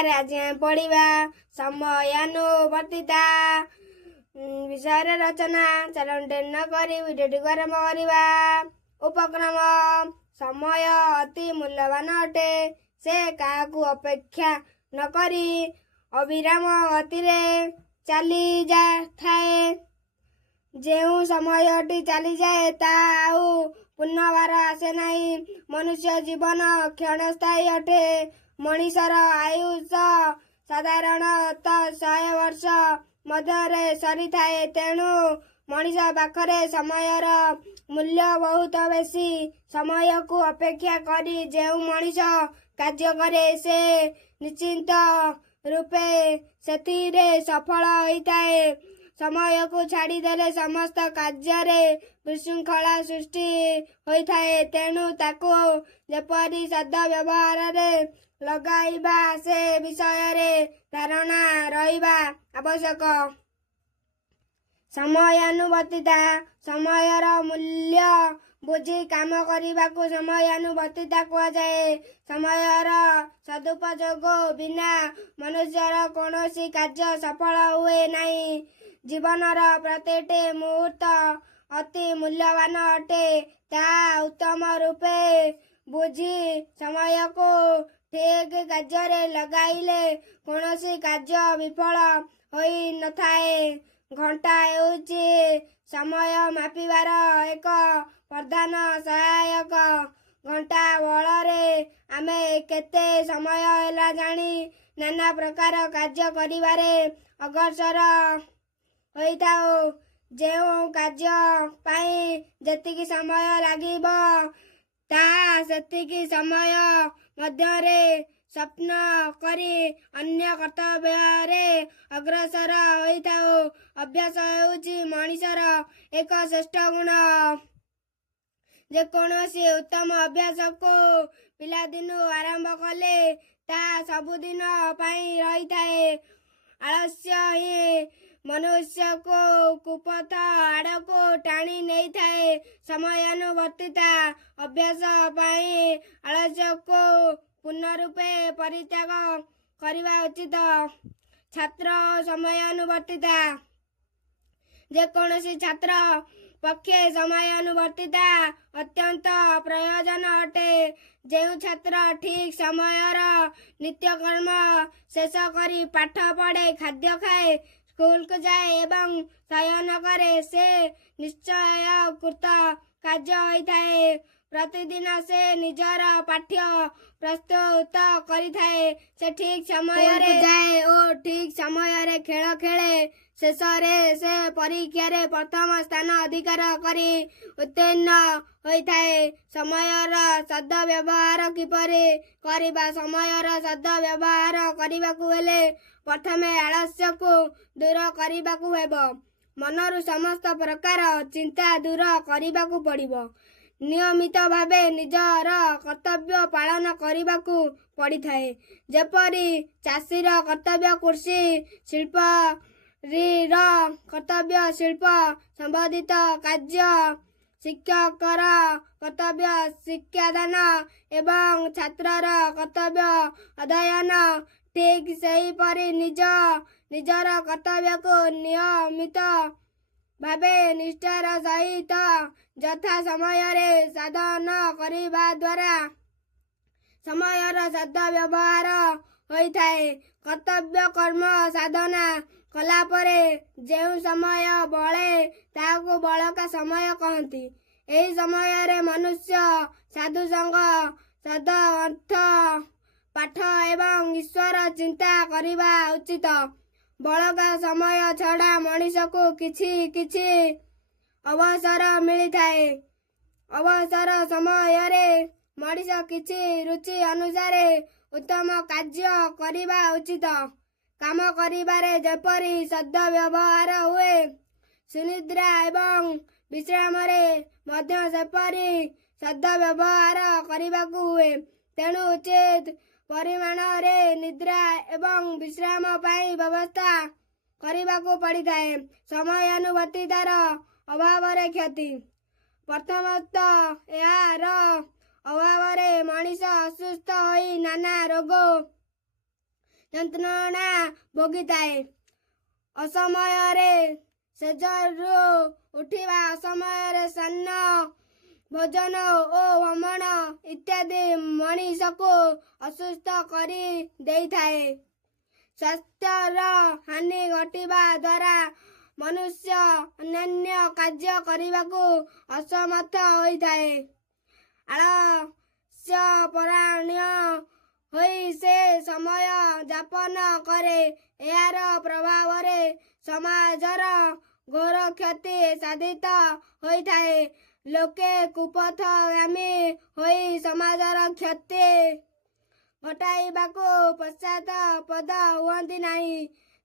ନମସ୍କାର। ଆଜି ଆମେ ପଢିବା ସମୟାନୁବର୍ତ୍ତିତା ବିଷୟରେ ରଚନା। ଚାଲନ୍ତୁ ଡେରି ନ କରି ଭିଡ଼ିଓଟିକୁ ଆରମ୍ଭ କରିବା। ଉପକ୍ରମ। ସମୟ ଅତି ମୂଲ୍ୟବାନ ଅଟେ। ସେ କାହାକୁ ଅପେକ୍ଷା ନ କରି ଅବିରାମ ଗତିରେ ଚାଲିଥାଏ। ଯେଉଁ ସମୟଟି ଚାଲିଯାଏ ତାହା ଆଉ ପୁନର୍ବାର ଆସେ ନାହିଁ। ମନୁଷ୍ୟ ଜୀବନ କ୍ଷଣସ୍ଥାୟୀ ଅଟେ। ମଣିଷର ଆୟୁଷ ସାଧାରଣତଃ 100 ବର୍ଷ ମଧ୍ୟରେ ସରିଥାଏ। ତେଣୁ ମଣିଷ ପାଖରେ ସମୟର ମୂଲ୍ୟ ବହୁତ ବେଶୀ। ସମୟକୁ ଅପେକ୍ଷା କରି ଯେଉଁ ମଣିଷ କାର୍ଯ୍ୟ କରେ ସେ ନିଶ୍ଚିତ ରୂପେ ସେଥିରେ ସଫଳ ହୋଇଥାଏ। ସମୟକୁ ଛାଡ଼ିଦେଲେ ସମସ୍ତ କାର୍ଯ୍ୟରେ ବିଶୃଙ୍ଖଳା ସୃଷ୍ଟି ହୋଇଥାଏ। ତେଣୁ ତାକୁ ଯେପରି ସଦ୍ବ୍ୟବହାରରେ ଲଗାଇବା ସେ ବିଷୟରେ ଧାରଣା ରହିବା ଆବଶ୍ୟକ। ସମୟାନୁବର୍ତ୍ତିତା। ସମୟର ମୂଲ୍ୟ ବୁଝି କାମ କରିବାକୁ ସମୟାନୁବର୍ତ୍ତିତା କୁହାଯାଏ। ସମୟର ସଦୁପଯୋଗ ବିନା ମନୁଷ୍ୟର କୌଣସି କାର୍ଯ୍ୟ ସଫଳ ହୁଏ ନାହିଁ। ଜୀବନର ପ୍ରତିଟି ମୁହୂର୍ତ୍ତ ଅତି ମୂଲ୍ୟବାନ ଅଟେ। ତାହା ଉତ୍ତମ ରୂପେ ବୁଝି ସମୟକୁ ଠିକ୍ କାର୍ଯ୍ୟରେ ଲଗାଇଲେ କୌଣସି କାର୍ଯ୍ୟ ବିଫଳ ହୋଇନଥାଏ। ଘଣ୍ଟା ହେଉଛି ସମୟ ମାପିବାର ଏକ ପ୍ରଧାନ ସହାୟକ। ଘଣ୍ଟା ବଳରେ ଆମେ କେତେ ସମୟ ହେଲା ଜାଣି ନାନା ପ୍ରକାର କାର୍ଯ୍ୟ କରିବାରେ ଅଗ୍ରସର ହୋଇଥାଉ। ଯେଉଁ କାର୍ଯ୍ୟ ପାଇଁ ଯେତିକି ସମୟ ଲାଗିବ ତାହା ସେତିକି ସମୟ ମଧ୍ୟରେ ସମ୍ପନ୍ନ କରି ଅନ୍ୟ କର୍ତ୍ତବ୍ୟରେ ଅଗ୍ରସର ହୋଇଥାଉ। ଅଭ୍ୟାସ ହେଉଛି ମଣିଷର ଏକ ଶ୍ରେଷ୍ଠ ଗୁଣ। ଯେକୌଣସି ଉତ୍ତମ ଅଭ୍ୟାସକୁ ପିଲାଦିନୁ ଆରମ୍ଭ କଲେ ତାହା ସବୁଦିନ ପାଇଁ ରହିଥାଏ। ଆଳସ୍ୟ ହିଁ ମନୁଷ୍ୟକୁ କୁପଥ ଆଡ଼କୁ ଟାଣି ନେଇଥାଏ। ସମୟାନୁବର୍ତ୍ତିତା ଅଭ୍ୟାସ ପାଇଁ ଆଳସ୍ୟକୁ ପୂର୍ଣ୍ଣରୂପେ ପରିତ୍ୟାଗ କରିବା ଉଚିତ। ଛାତ୍ର ଓ ସମୟାନୁବର୍ତ୍ତିତା। ଯେକୌଣସି ଛାତ୍ର ପକ୍ଷେ ସମୟାନୁବର୍ତ୍ତିତା ଅତ୍ୟନ୍ତ ପ୍ରୟୋଜନ ଅଟେ। ଯେଉଁ ଛାତ୍ର ଠିକ୍ ସମୟର ନିତ୍ୟକର୍ମ ଶେଷ କରି ପାଠ ପଢ଼େ, ଖାଦ୍ୟ ଖାଏ, ସ୍କୁଲକୁ ଯାଏ ଏବଂ ଶୟନ କରେ ସେ ନିଶ୍ଚୟ କୃତ କାର୍ଯ୍ୟ ହୋଇଥାଏ। ପ୍ରତିଦିନ ସେ ନିଜର ପାଠ୍ୟ ପ୍ରସ୍ତୁତ କରିଥାଏ। ସେ ଠିକ୍ ସମୟରେ ଯାଏ ଓ ଠିକ୍ ସମୟରେ ଖେଳ ଖେଳେ। ଶେଷରେ ସେ ପରୀକ୍ଷାରେ ପ୍ରଥମ ସ୍ଥାନ ଅଧିକାର କରି ଉତ୍ତୀର୍ଣ୍ଣ ହୋଇଥାଏ। ସମୟର ସଦ୍ବ୍ୟବହାର କିପରି କରିବା? ସମୟର ସଦ୍ବ୍ୟବହାର କରିବାକୁ ହେଲେ ପ୍ରଥମେ ଆଳସ୍ୟକୁ ଦୂର କରିବାକୁ ହେବ। ମନରୁ ସମସ୍ତ ପ୍ରକାର ଚିନ୍ତା ଦୂର କରିବାକୁ ପଡ଼ିବ। ନିୟମିତ ଭାବେ ନିଜର କର୍ତ୍ତବ୍ୟ ପାଳନ କରିବାକୁ ପଡ଼ିଥାଏ। ଯେପରି ଚାଷୀର କର୍ତ୍ତବ୍ୟ କୃଷି, ଶିଳ୍ପୀର କର୍ତ୍ତବ୍ୟ ଶିଳ୍ପ ସମ୍ବନ୍ଧିତ କାର୍ଯ୍ୟ, ଶିକ୍ଷକର କର୍ତ୍ତବ୍ୟ ଶିକ୍ଷାଦାନ ଏବଂ ଛାତ୍ରର କର୍ତ୍ତବ୍ୟ ଅଧ୍ୟୟନ। ଠିକ୍ ସେହିପରି ନିଜର କର୍ତ୍ତବ୍ୟକୁ ନିୟମିତ ଭାବେ ନିଷ୍ଠାର ସହିତ ଯଥା ସମୟରେ ସାଧନ କରିବା ଦ୍ୱାରା ସମୟର ସଦ୍ବ୍ୟବହାର ହୋଇଥାଏ। କର୍ତ୍ତବ୍ୟ କର୍ମ ସାଧନା କଲାପରେ ଯେଉଁ ସମୟ ବଳେ ତାହାକୁ ବଳକା ସମୟ କହନ୍ତି। ଏହି ସମୟରେ ମନୁଷ୍ୟ ସାଧୁସଙ୍ଗ, ସଦଅର୍ଥ, ପାଠ ଏବଂ ଈଶ୍ୱର ଚିନ୍ତା କରିବା ଉଚିତ। ବଳକା ସମୟ ଛଡ଼ା ମଣିଷକୁ କିଛି କିଛି ଅବସର ମିଳିଥାଏ। ଅବସର ସମୟରେ ମଣିଷ କିଛି ରୁଚି ଅନୁସାରେ ଉତ୍ତମ କାର୍ଯ୍ୟ କରିବା ଉଚିତ। କାମ କରିବାରେ ଯେପରି ସଦ୍ବ୍ୟବହାର ହୁଏ, ସୁନିଦ୍ରା ଏବଂ ବିଶ୍ରାମରେ ମଧ୍ୟ ସେପରି ସଦ୍ବ୍ୟବହାର କରିବାକୁ ହୁଏ। ତେଣୁ ଉଚିତ ପରିମାଣରେ ନିଦ୍ରା ଏବଂ ବିଶ୍ରାମ ପାଇଁ ବ୍ୟବସ୍ଥା କରିବାକୁ ପଡ଼ିଥାଏ। ସମୟାନୁବର୍ତ୍ତିତାର ଅଭାବରେ କ୍ଷତି। ପ୍ରଥମତଃ ଏହାର ଅଭାବରେ ମଣିଷ ଅସୁସ୍ଥ ହୋଇ ନାନା ରୋଗ ଯନ୍ତ୍ରଣା ଭୋଗିଥାଏ। ଅସମୟରେ ସେଜରୁ ଉଠିବା, ଅସମୟରେ ସ୍ନାନ, ଭୋଜନ ଓ ଭ୍ରମଣ ଇତ୍ୟାଦି ମଣିଷକୁ ଅସୁସ୍ଥ କରି ଦେଇଥାଏ। ସ୍ୱାସ୍ଥ୍ୟର ହାନି ଘଟିବା ଦ୍ୱାରା ମନୁଷ୍ୟ ଅନ୍ୟାନ୍ୟ କାର୍ଯ୍ୟ କରିବାକୁ ଅସମର୍ଥ ହୋଇଥାଏ। ଆଳସ୍ୟପରାୟଣ ହୋଇ ସେ ସମୟ ଯାପନ କରେ। ଏହାର ପ୍ରଭାବରେ ସମାଜର ଘୋର କ୍ଷତି ସାଧିତ ହୋଇଥାଏ। ଲୋକେ କୁପଥଗାମୀ ହୋଇ ସମାଜର କ୍ଷତି ଘଟାଇବାକୁ ପଶ୍ଚାତପଦ ହୁଅନ୍ତି ନାହିଁ।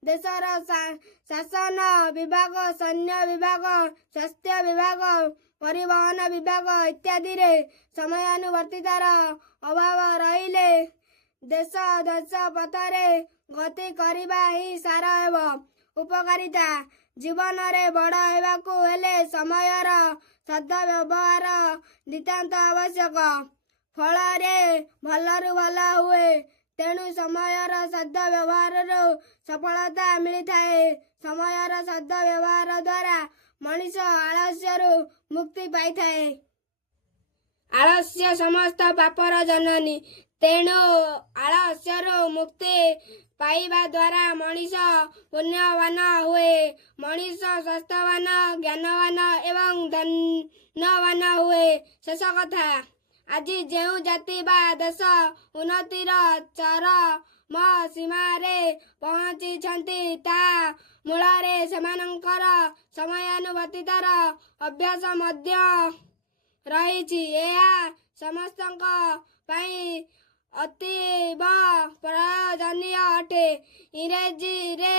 ଦେଶର ଶାସନ ବିଭାଗ, ସୈନ୍ୟ ବିଭାଗ, ସ୍ୱାସ୍ଥ୍ୟ ବିଭାଗ, ପରିବହନ ବିଭାଗ ଇତ୍ୟାଦିରେ ସମୟାନୁବର୍ତ୍ତିତାର ଅଭାବ ରହିଲେ ଦେଶ ଧ୍ୱଂସ ପଥରେ ଗତି କରିବା ହିଁ ସାର ହେବ। ଉପକାରିତା: ଜୀବନରେ ବଡ଼ ହେବାକୁ ହେଲେ ସମୟର ସଦ୍ବ୍ୟବହାର ନିତାନ୍ତ ଆବଶ୍ୟକ। ଫଳରେ ଭଲରୁ ଭଲ ହୁଏ। ତେଣୁ ସମୟର ସଦ୍ବ୍ୟବହାରରୁ ସଫଳତା ମିଳିଥାଏ। ସମୟର ସଦ୍ବ୍ୟବହାର ଦ୍ୱାରା ମଣିଷ ଆଳସ୍ୟରୁ ମୁକ୍ତି ପାଇଥାଏ। ଆଳସ୍ୟ ସମସ୍ତ ପାପର ଜନନୀ। ତେଣୁ ଆଳସ୍ୟରୁ ମୁକ୍ତି ପାଇବା ଦ୍ୱାରା ମଣିଷ ପୁଣ୍ୟବାନ ହୁଏ। ମଣିଷ ସ୍ୱାସ୍ଥ୍ୟବାନ, ଜ୍ଞାନବାନ ଏବଂ ଧନବାନ ହୁଏ। ଶେଷ କଥା, ଆଜି ଯେଉଁ ଜାତି ବା ଦେଶ ଉନ୍ନତିର ଚରମ ସୀମାରେ ପହଞ୍ଚିଛନ୍ତି, ତାହା ମୂଳରେ ସେମାନଙ୍କର ସମୟାନୁବର୍ତ୍ତିତାର ଅଭ୍ୟାସ ମଧ୍ୟ ରହିଛି। ଏହା ସମସ୍ତଙ୍କ ପାଇଁ ଅତୀବ ପ୍ରୟୋଜନୀୟ ଅଟେ। ଇଂରେଜୀରେ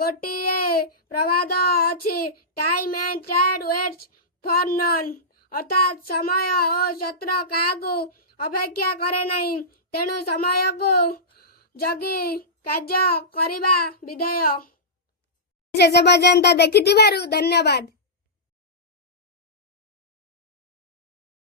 ଗୋଟିଏ ପ୍ରବାଦ ଅଛି, time and tried weights for non, ଅର୍ଥାତ୍ ସମୟ ଓ ସ୍ରୋତ କାହାକୁ ଅପେକ୍ଷା କରେ ନାହିଁ। ତେଣୁ ସମୟକୁ ଜଗି କାର୍ଯ୍ୟ କରିବା ବିଧେୟ। ଶେଷ ପର୍ଯ୍ୟନ୍ତ ଦେଖିଥିବାରୁ ଧନ୍ୟବାଦ।